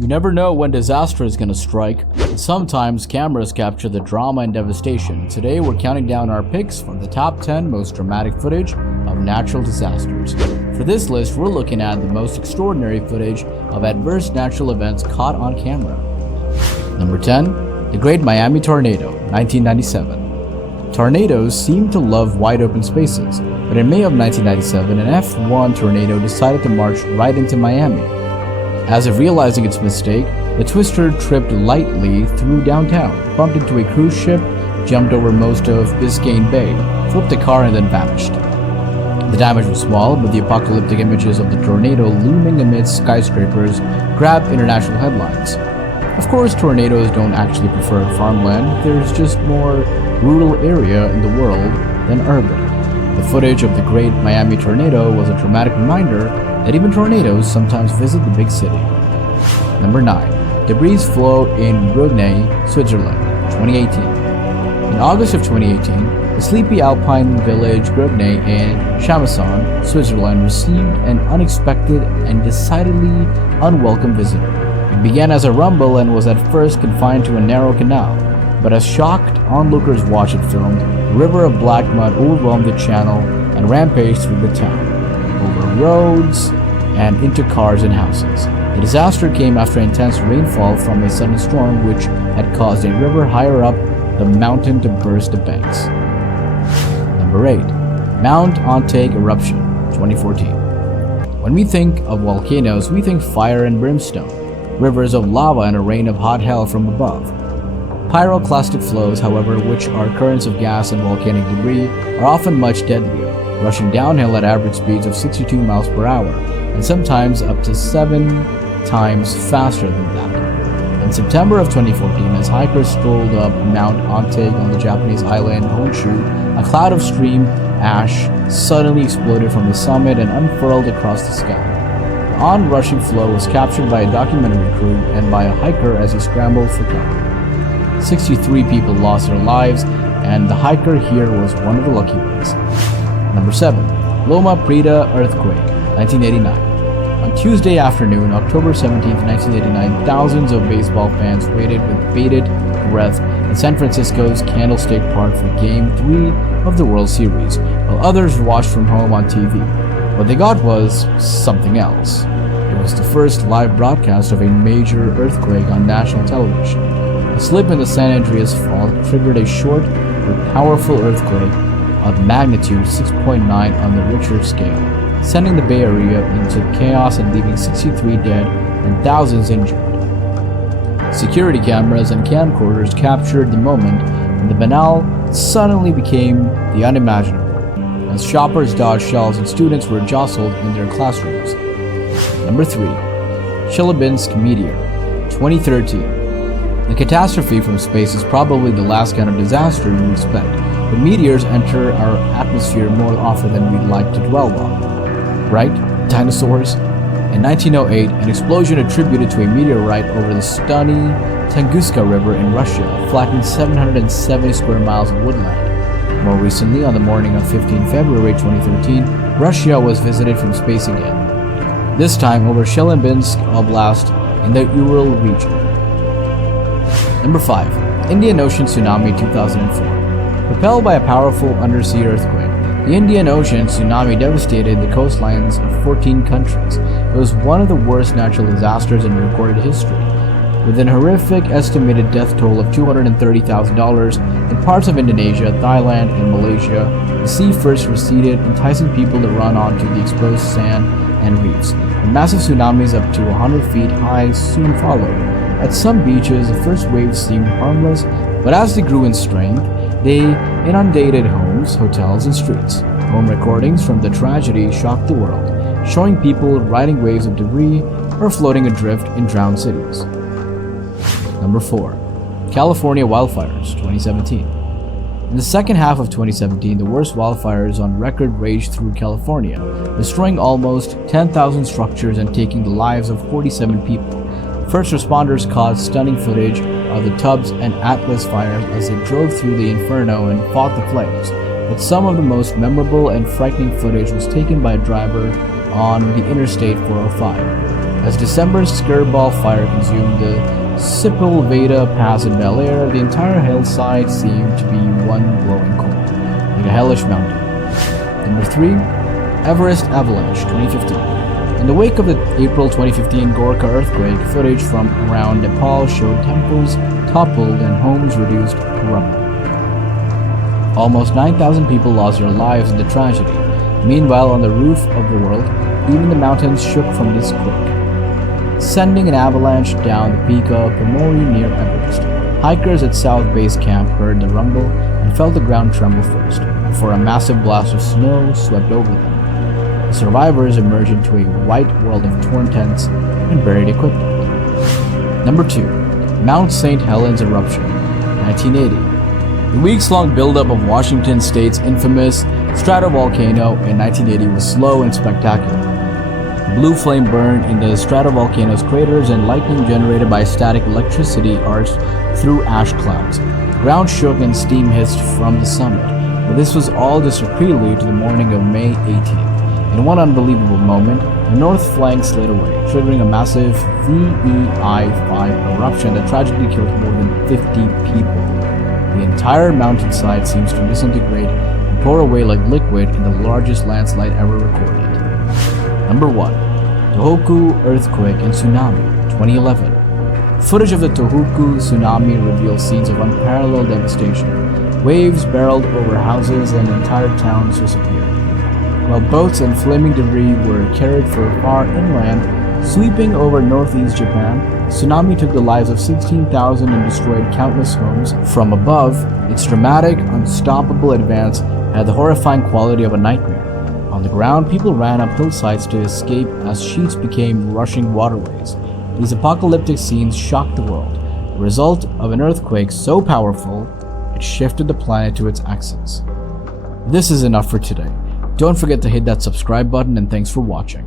You never know when disaster is gonna strike. Sometimes cameras capture the drama and devastation. Today we're counting down our picks from the top 10 most dramatic footage of natural disasters. For this list, we're looking at the most extraordinary footage of adverse natural events caught on camera. Number 10. The Great Miami Tornado, 1997. Tornadoes seem to love wide open spaces, but in May of 1997, an F1 tornado decided to march right into Miami. As if realizing its mistake, the twister tripped lightly through downtown, bumped into a cruise ship, jumped over most of Biscayne Bay, flipped a car, and then vanished. The damage was small, but the apocalyptic images of the tornado looming amidst skyscrapers grabbed international headlines. Of course, tornadoes don't actually prefer farmland. There's just more rural area in the world than urban. The footage of the Great Miami Tornado was a dramatic reminder that even tornadoes sometimes visit the big city. Number 9. Debris flow in Rooney, Switzerland, 2018. In August of 2018, the sleepy alpine village Rooney in Chamoisson, Switzerland received an unexpected and decidedly unwelcome visitor. It began as a rumble and was at first confined to a narrow canal, but as shocked onlookers watched it filmed, a river of black mud overwhelmed the channel and rampaged through the town, over roads and into cars and houses. The disaster came after intense rainfall from a sudden storm which had caused a river higher up the mountain to burst the banks. Number 8. Mount Antake eruption, 2014. When we think of volcanoes, we think fire and brimstone, rivers of lava and a rain of hot hell from above. Pyroclastic flows, however, which are currents of gas and volcanic debris, are often much deadlier, rushing downhill at average speeds of 62 miles per hour, and sometimes up to 7 times faster than that. In September of 2014, as hikers strolled up Mount Antake on the Japanese island Honshu, a cloud of steam ash suddenly exploded from the summit and unfurled across the sky. The onrushing flow was captured by a documentary crew and by a hiker as he scrambled for cover. 63 people lost their lives, and the hiker here was one of the lucky ones. Number 7. Loma Prieta earthquake, 1989. On Tuesday afternoon, October 17, 1989, thousands of baseball fans waited with bated breath in San Francisco's Candlestick Park for Game 3 of the World Series, while others watched from home on TV. What they got was something else. It was the first live broadcast of a major earthquake on national television. A slip in the San Andreas Fault triggered a short but powerful earthquake of magnitude 6.9 on the Richter scale, sending the Bay Area into chaos and leaving 63 dead and thousands injured. Security cameras and camcorders captured the moment, and the banal suddenly became the unimaginable, as shoppers dodged shells and students were jostled in their classrooms. Number 3. Chelyabinsk meteor, 2013. The catastrophe from space is probably the last kind of disaster you expect, but meteors enter our atmosphere more often than we'd like to dwell on. Right? Dinosaurs? In 1908, an explosion attributed to a meteorite over the stunning Tunguska River in Russia flattened 770 square miles of woodland. More recently, on the morning of 15 February 2013, Russia was visited from space again, this time over Chelyabinsk Oblast in the Ural region. Number 5. Indian Ocean Tsunami 2004. Propelled by a powerful undersea earthquake, the Indian Ocean tsunami devastated the coastlines of 14 countries. It was one of the worst natural disasters in recorded history, with an horrific estimated death toll of $230,000 in parts of Indonesia, Thailand, and Malaysia. The sea first receded, enticing people to run onto the exposed sand and reefs, and massive tsunamis up to 100 feet high soon followed. At some beaches, the first waves seemed harmless, but as they grew in strength, they inundated homes, hotels, and streets. Home recordings from the tragedy shocked the world, showing people riding waves of debris or floating adrift in drowned cities. Number 4. California wildfires, 2017. In the second half of 2017, the worst wildfires on record raged through California, destroying almost 10,000 structures and taking the lives of 47 people. First responders caught stunning footage of the Tubbs and Atlas fires as they drove through the inferno and fought the flames, but some of the most memorable and frightening footage was taken by a driver on the Interstate 405. As December's skirball fire consumed the Sepulveda Pass in Bel Air, the entire hillside seemed to be one glowing coal, like a hellish mountain. Number 3. Everest Avalanche 2015. In the wake of the April 2015 Gorkha earthquake, footage from around Nepal showed temples toppled and homes reduced to rubble. Almost 9,000 people lost their lives in the tragedy. Meanwhile, on the roof of the world, even the mountains shook from this quake, sending an avalanche down the peak of Pamori near Everest. Hikers at South Base Camp heard the rumble and felt the ground tremble first, before a massive blast of snow swept over them. The survivors emerged into a white world of torn tents and buried equipment. Number 2. Mount Saint Helens eruption, 1980. The weeks-long buildup of Washington State's infamous stratovolcano in 1980 was slow and spectacular. Blue flame burned in the stratovolcano's craters and lightning generated by static electricity arced through ash clouds. The ground shook and steam hissed from the summit, but this was all just a prelude to the morning of May 18th. In one unbelievable moment, the north flank slid away, triggering a massive VEI-5 eruption that tragically killed more than 50 people. The entire mountainside seems to disintegrate and pour away like liquid in the largest landslide ever recorded. Number 1. Tohoku earthquake and tsunami, 2011. Footage of the Tohoku tsunami reveals scenes of unparalleled devastation. Waves barreled over houses and entire towns disappeared. While boats and flaming debris were carried far inland, sweeping over northeast Japan, tsunami took the lives of 16,000 and destroyed countless homes. From above, its dramatic, unstoppable advance had the horrifying quality of a nightmare. On the ground, people ran up hillsides to escape as sheets became rushing waterways. These apocalyptic scenes shocked the world, the result of an earthquake so powerful it shifted the planet to its axis. This is enough for today. Don't forget to hit that subscribe button, and thanks for watching.